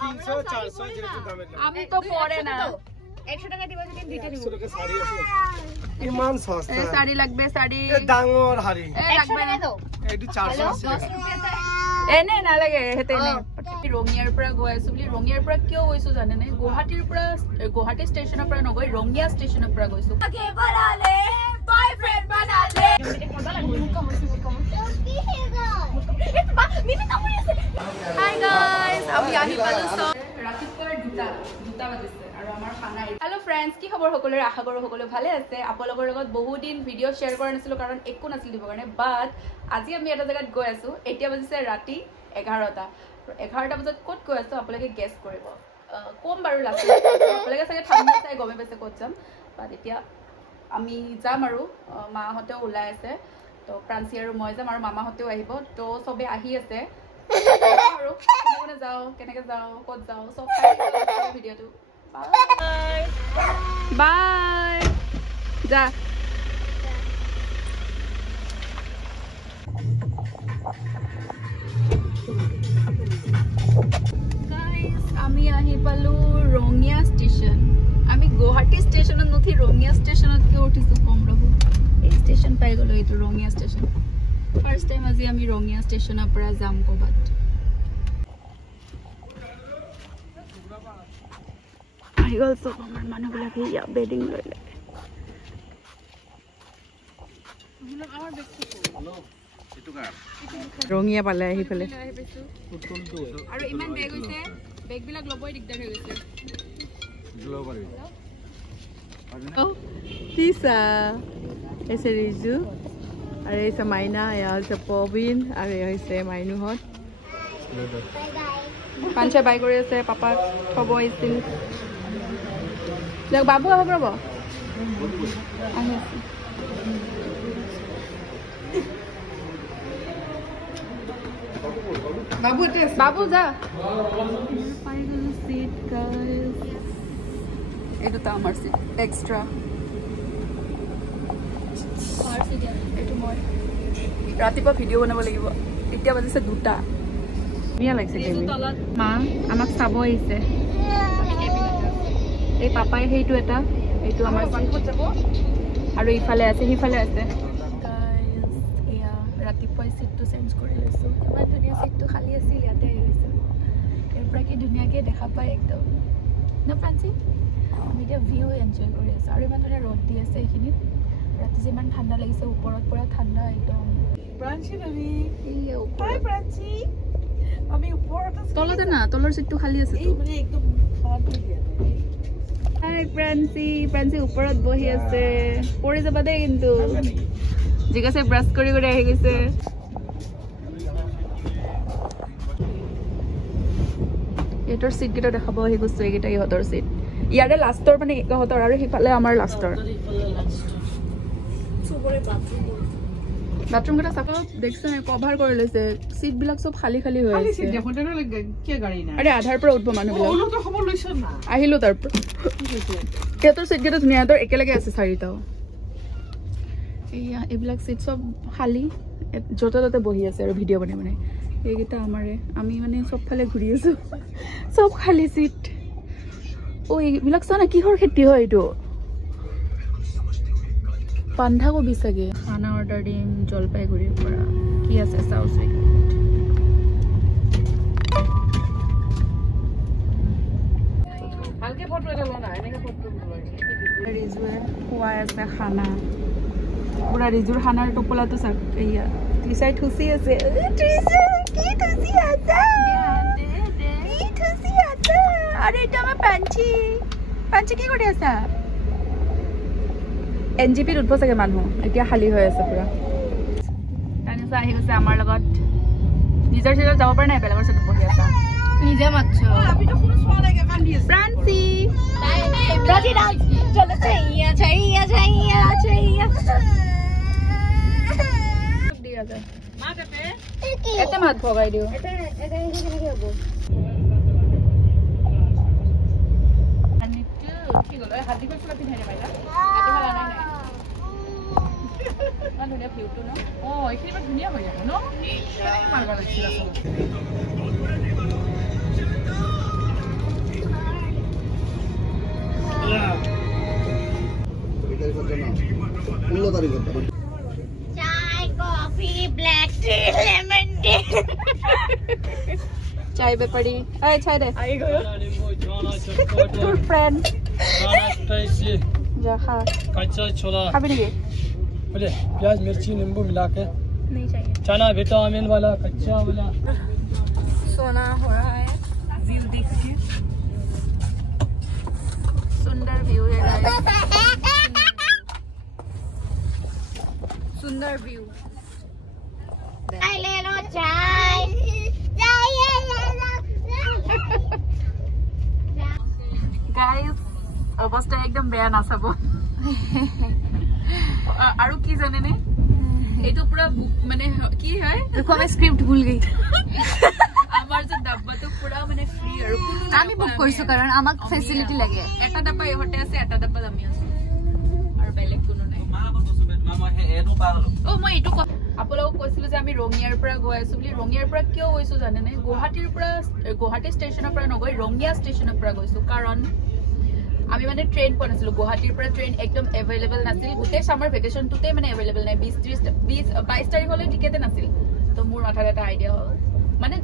300 400 যেরকম দামের আমি তো পরে না 100 টাকা দিবা যদি দিতে দিব 100 টাকা শাড়ি আছে ইমান সস্তা শাড়ি লাগবে শাড়ি ডাঙর হাড়ি লাগবে না দাও এইটো 480 এনে নালাগে হেতে নে ৰঙিয়াৰ পৰা গৈ আছো বুলি ৰঙিয়াৰ পৰা কিয় গৈছো জানে নাই গুৱাহাটীৰ পৰা গুৱাহাটী ষ্টেচনৰ পৰা নগৈ ৰঙিয়া ষ্টেচনৰ পৰা গৈছো আগে বনালে বয়ফ্ৰেণ্ড বনালে হাই গাইস আমি আহি পালো সব ৰাতিপুৱাৰ দুটা বাজিছে আৰু আমাৰ খানা হেল্ল' ফ্ৰেণ্ডছ কি খবৰ সকলোৰে আশা কৰোঁ সকলো ভালে আছে আপোনালোকৰ লগত বহুত দিন ভিডিঅ' শ্বেয়াৰ কৰা নাছিলোঁ কাৰণ একো নাছিল দিবৰ কাৰণে বাট আজি আমি এটা জেগাত গৈ আছোঁ এতিয়া বাজিছে ৰাতি 11টা বজাত ক'ত গৈ আছোঁ আপোনালোকে গেছ কৰিব কম বাৰু লাষ্ট আপোনালোকে চাগে ঠাণ্ডা চাই গমে পাইছে ক'ত যাম বাট এতিয়া আমি যাম আৰু মাহঁতেও ওলাই আছে তো প্ৰাঞ্চি আৰু মই যাম আৰু মামাহঁতেও আহিব তো চবে আহি আছে আৰু কোনে যাওঁ কেনেকৈ যাওঁ ক'ত যাওঁ চব ভিডিঅ'টো বাই যা আমি আহি পালো ৰঙিয়া ষ্টেচন আমি গুৱাহাটী ষ্টেচনত নুঠি ৰঙিয়া ষ্টেচনত কিয় উঠিছো কম ৰ'ব এই ষ্টেচন পাই গ'লো এইটো ৰঙিয়া ষ্টেচন ফাৰ্ষ্ট টাইম আজি আমি ৰঙিয়া ষ্টেচনৰ পৰা যাম ক'ৰবাত আহি গ'ল চব আমাৰ মানুহবিলাকে ইয়াত বেডিং লৈ লয় ৰঙিয়া পালে আহি পেলাই আৰু ইমান বেগ হৈছে বেগবিলাক ল'বই দিগদাৰ হৈ গৈছে Tisa, ese Rizu, are esa Maina, ya esa Povin, are ese Mainuhot. Pancha bike or ese Papa Tobo is in. Like Babu, Bravo. Babu, da. Final seat, guys. এইটো তো আমার সিট এক্সট্রা আর সিট এইটো মই ৰাতিপুৱা video বনাব লাগিব এতিয়া বাজিছে 2টা মিয়া লাগিছে মা আমাক চাব আহিছে এই পাপাই সেইটো এটা এইটো আমাৰ যাব আৰু ইফালে আছে সিফালে আছে গাইস এয়া ৰাতিপুৱা সিটটো চেঞ্জ কৰি লৈছো ইমান ধুনীয়া সিটটো খালি আছিল ইয়াতে আহিছে এৰ পৰা কি ধুনীয়াকৈ দেখা পায় একদম না ফ্ৰেন্সি আমি এতিয়া ভিউ এনজয় কৰি আছোঁ আৰু ইমান ধুনীয়া ৰ'দ দি আছে এইখিনিত ৰাতি যিমান ঠাণ্ডা লাগিছে ওপৰত পৰা ঠাণ্ডা একদম তলতে না তলৰ চিটটো খালী আছে হাই প্ৰাঞ্চি ওপৰত বহি আছে পৰি যাবা দেই কিন্তু জিজ্ঞাসে ব্ৰাছ কৰি কৰি আহি গৈছে এইটোৰ চিটকেইটা দেখাব আহি গৈছোঁ এইকেইটা ইহঁতৰ চিট ইয়াৰে লাষ্টৰ মানে ইহঁতৰ আৰু সিফালে আমাৰ লাষ্টৰ বাথৰুম কেইটা চাব দেখছে কভাৰ কৰি লৈছে চিটবিলাক চব খালী খালী হৈ আছে আৰে আধাৰ পৰা উঠব মানুহবিলাক আহিলোঁ তাৰ পৰা সিহঁতৰ চিটকেইটা ধুনীয়া সিহঁতৰ একেলগে আছে 4টাও এয়া এইবিলাক চিট চব খালী য'তে ত'তে বহি আছে আৰু ভিডিঅ' বনাই বনাই এইকেইটা আমাৰে আমি মানে চবফালে ঘূৰি আছোঁ চব খালী চিট এইবিলাক চোৱা না কিহৰ খেতি হয় এইটো বন্ধাকবি চাগে খানা অৰ্ডাৰ দিম জলপাইগুৰিৰ পৰা কি আছে চাওঁ ৰিজুৱে খুৱাই আছে খানা পুৰা ৰিজুৰ খানাৰ টোপোলাটো চাওক এয়া ত্ৰিচাই থুচি আছে আৰে এটা আমাৰ পাঞ্চি কি কৰি আছা এনজিপিত উঠব চাগে মানুহ এতিয়া খালী হৈ আছে পুৰা তানিছা আহি গৈছে আমাৰ লগত নিজৰ চিটত যাব পৰা নাই বেলেগৰ চিটত বহি আছা নিজে মাতছ প্ৰাঞ্চি এতে মাত ভগাই দিওঁ কি গ'ল হাত দীঘল চোলা পিন্ধাই নাপাইলা হাত দীঘল আনাই নাই ইমান ধুনীয়া ভিউটো ন এইখিনি ইমান ধুনীয়া হৈ যাব ন কেনেকৈ মাৰিব লাগিছিল লাই বেপাৰী ঐ চাই দে তোৰ ফ্ৰেণ্ড जा खा कच्चा छोला खाबी नहीं बोले प्याज मिर्ची नींबू मिला के नहीं चाहिए चना विटामिन वाला कच्चा वाला सोना हो रहा है व्यू देख के सुंदर व्यू है सुंदर व्यू ले लो चाय गाइस অৱস্থা একদম বেয়া না চাব আৰু কি জানে নে এটো পুরা মানে কি হয় দেখো আমি স্ক্রিপ্ট ভুল গই আমার যে ডাব্বাটো পুরা মানে ফ্রি আৰু আমি বুক কৰিছো কাৰণ আমাক ফেসিলিটি লাগে এটা ডাব্বা ইহতে আছে এটা ডাব্বা আমি আছে আৰু বেলেগ কোনো নাই মামা হে এটো পাৰলো ও মই এটো আপোনাক কৈছিলো যে আমি ৰঙিয়াৰ পৰা গৈ আছো বুলি ৰঙিয়াৰ পৰা কিয় গৈছো জানে নে গুৱাহাটীৰ পৰা গুৱাহাটী ষ্টেচনৰ পৰা নগৈ ৰঙিয়া ষ্টেচনৰ পৰা গৈছো কাৰণ আমি মানে ট্ৰেন পোৱা নাছিলো গুৱাহাটীৰ পৰা ট্ৰেন একদম এভেইলেবল নাছিল গোটেই সামাৰ ভেকেশন তুতে মানে এভেইলেবল নাই 22 তাৰিখলৈ টিকেটে নাছিল তো মোৰ মাথাত এটা আইডিয়া হ'ল মানে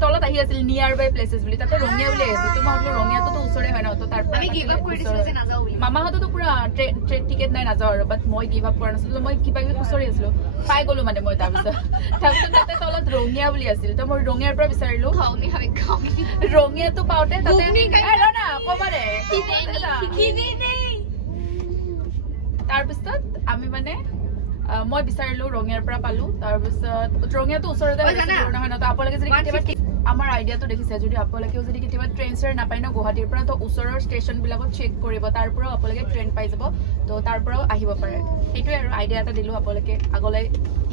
তলত আহি আছিল নিয়াৰ বাই প্লেसेस বুলি তাতে ৰঙিয়া বুলি আছিল তো মই ভাবিলো ৰঙিয়াটো তো ওচৰে হয় না তো তাৰ পৰা আমি গিভ আপ কৰি দিছিলো যে নাযাও বুলি মামাহতো তো পুৰা ট্ৰেন টিকেট নাই নাযাও আৰু বাট মই গিভ আপ কৰা নাছিলো মই কিবা কিবি ওচৰে আছিলো পাই গলো মানে মই তাৰপিছত তাতে তলত ৰঙিয়া বুলি আছিল তো মই ৰঙিয়াৰ পৰা বিচাৰিলো খাওনি ৰঙিয়াটো পাওতে তাতে আমি না কমাৰে তাৰপিছত আমি মানে মই বিচাৰিলো ৰঙিয়াৰ পৰা পালো তাৰপিছত ৰঙিয়াটো ওচৰতে নহয় না তো আপোনালোকে যদি কেতিয়াবা আমাৰ আইডিয়াটো দেখিছে যদি আপোনালোকেও যদি কেতিয়াবা ট্ৰেইন চেয়াৰ নাপায় ন গুৱাহাটীৰ পৰা তো ওচৰৰ ষ্টেচন বিলাকত চেক কৰিব তাৰ পৰাও আপোনালোকে ট্ৰেইন পাই যাব তো তাৰ পৰাও আহিব পাৰে সেইটোৱে আৰু আইডিয়া এটা দিলো আপোনালোকে আগলৈ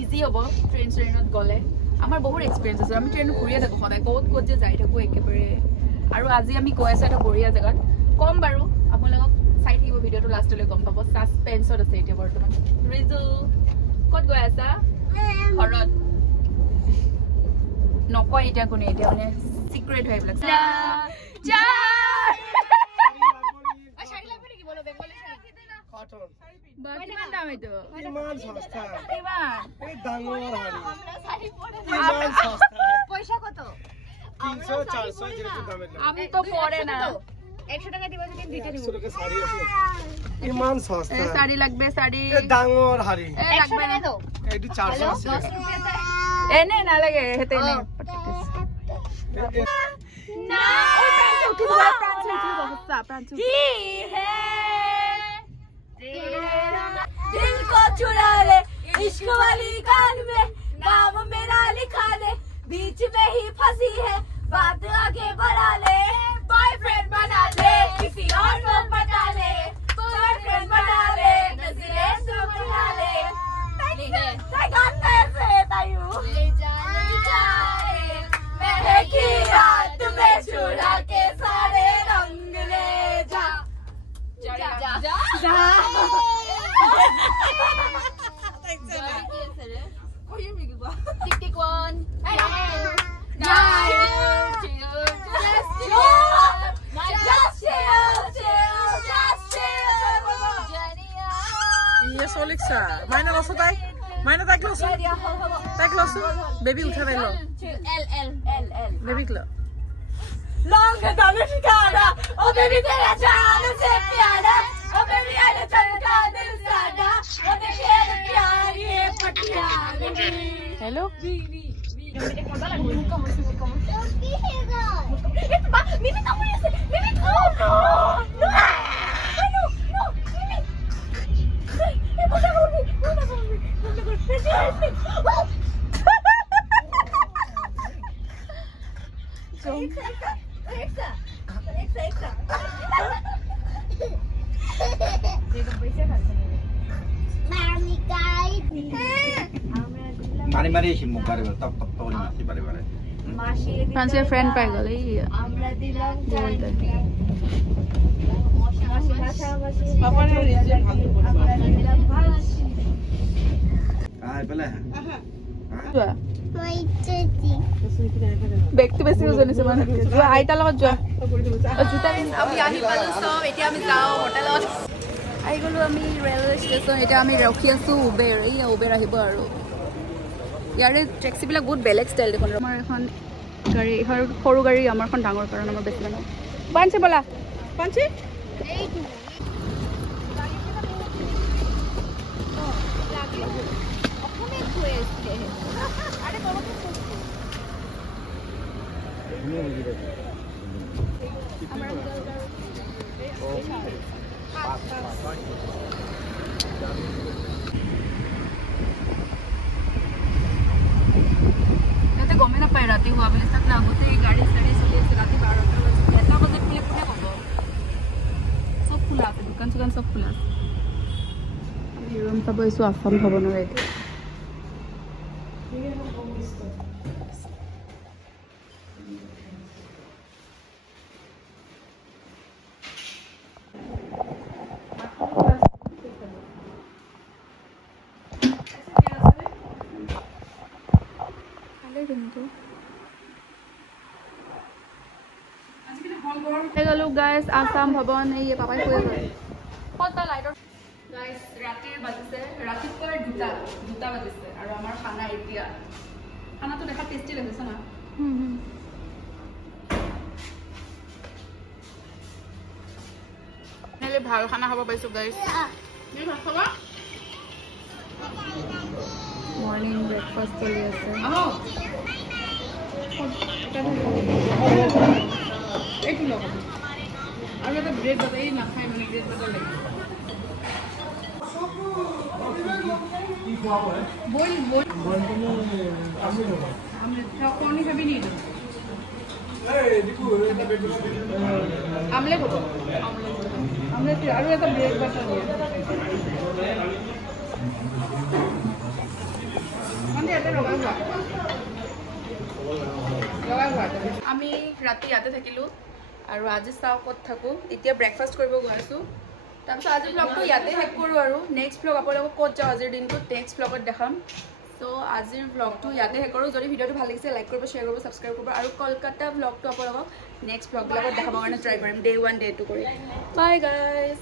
ইজি হ'ব ট্ৰেইনত গ'লে আমাৰ বহুত এক্সপিৰিয়েঞ্চ আছে আমি ট্ৰেইনত ঘূৰিয়ে থাকো সদায় ক'ত যে যাই থাকো একেবাৰে আৰু আজি আমি গৈ আছো এটা বঢ়িয়া জেগাত কম বাৰু আপোনালোকক চাই থাকিব ভিডিঅ'টো লাষ্টলৈ গম পাব সাসপেন্সত আছে এতিয়া বৰ্তমান ৰিজু ক'ত গৈ আছা ঘৰত নকয় এতিয়া কোনে এতিয়া মানে সিক্ৰেট হৈ এইবিলাক যা শাড়ী লাগবে নেকি বলো বেঙ্গলি শাড়ী কটন কিমান দাম এইটো ইমান সস্তা কিমান এই ডাঙৰ হাৰি আমরা শাড়ি পরে ইমান সস্তা পয়সা কত 300 400 যেরকম দামের আমি তো পরে না 100 টাকা দিবা যদি দুইটা নিব 100 টাকা শাড়ি আছে ইমান সস্তা শাড়ি লাগবে শাড়ি এই ডাঙৰ হাৰি লাগবে না দাও এইটো 400 আছে এনে না লাগে হেতে নে না ও প্রান্সে উঠি প্রান্সে কি হে दिल को चुरा ले इश्क वाली गान में नाम मेरा लिखा ले बीच में ही फंसी है बात आगे बढ़ा ले बॉयफ्रेंड बना ले किसी और को पटा ले बॉयफ्रेंड बना ले नजरें तो बना ले ले जा महकी रात में चुरा के सारे रंग ले जा जा Tick one. Yes, Alexa. Mine also die. Mine die close. Die close. Baby, उठा रहे लो. L. Baby clo. Long है तब ठिकाना. ओ baby तेरा जान से प्यारा. ओ baby आले चलता दिल सादा. ओ baby आले प्यारी है पटियाला. Hello. মারি হিমুক বারে টপ টপ করে মারতে পারে বারে ফ্রান্সের ফ্রেন্ড পাই গেল এই আমরা দিলাম আয় বলে ব্যক্তি বেছি ওজনিছে মানে যোৱা আইতাৰ লগত যোৱা জোতা আমি আহি পালো সব এতিয়া আমি যাওঁ হোটেলত আহি গলো আমি ৰেলৱে ষ্টেচন এতিয়া আমি ৰখি আছো উবেৰ এই উবেৰ আহিব আৰু ইয়াৰে টেক্সিবিলাক বহুত বেলেগ ষ্টাইল দেখোন আমাৰ এখন গাড়ী এখন সৰু গাড়ী আমাৰখন ডাঙৰ কাৰণ আমাৰ বেছি মানুহ পাঞ্চি ব'লা পাঞ্চি ইয়াতে গমেই নাপায় ৰাতি হোৱা বুলি তাত আগতে গাড়ী চাড়ী চলি আছে ৰাতি 12টা বজাত 1টা বজাত বোলে কোনে ক'ব চব খোলা আছে দোকান চোকান চব খোলা আছে আমি ৰুম চাব আহিছোঁ আসাম ভৱনৰ এতিয়া গেলো গাইজ আসাম ভৱন এই পাপাই কৈ গ'ল ক'ত লাইটৰ গাইজ ৰাতিৰ বাজিছে ৰাতিপুৱাৰ দুটা বাজিছে আৰু আমাৰ খানা এতিয়া খানাটো দেখাত টেষ্টি লাগিছে না ভাল খানা খাব পাইছোঁ গাইজ মৰ্ণিং ব্ৰেকফাষ্ট চলি আছে এইটো লগ আৰু এটা ব্ৰেড বাটাৰ এই নাখায় মানে ব্ৰেড বাটাৰ লাগে বইল কণী খাবি নি আমলেট হ'ব আমলেট আৰু এটা ব্ৰেড বাটাৰ দিয়ে মানে এটা ৰগাই হোৱা আমি ৰাতি ইয়াতে থাকিলোঁ আৰু আজি চাওঁ ক'ত থাকোঁ এতিয়া ব্ৰেকফাষ্ট কৰিব গৈ আছোঁ তাৰপিছত আজিৰ ব্লগটো ইয়াতে শেষ কৰোঁ আৰু নেক্সট ব্লগ আপোনালোকক ক'ত যাওঁ আজিৰ দিনটোত নেক্সট ব্লগত দেখাম চ' আজিৰ ব্লগটো ইয়াতে শেষ কৰোঁ যদি ভিডিঅ'টো ভাল লাগিছে লাইক কৰিব শ্বেয়াৰ কৰিব ছাবস্ক্ৰাইব কৰিব আৰু কলকাতা ব্লগটো আপোনালোকক নেক্সট ব্লগবিলাকত দেখাবৰ কাৰণে ট্ৰাই কৰিম ডে 1 ডে 2 কৰি বাই গাইজ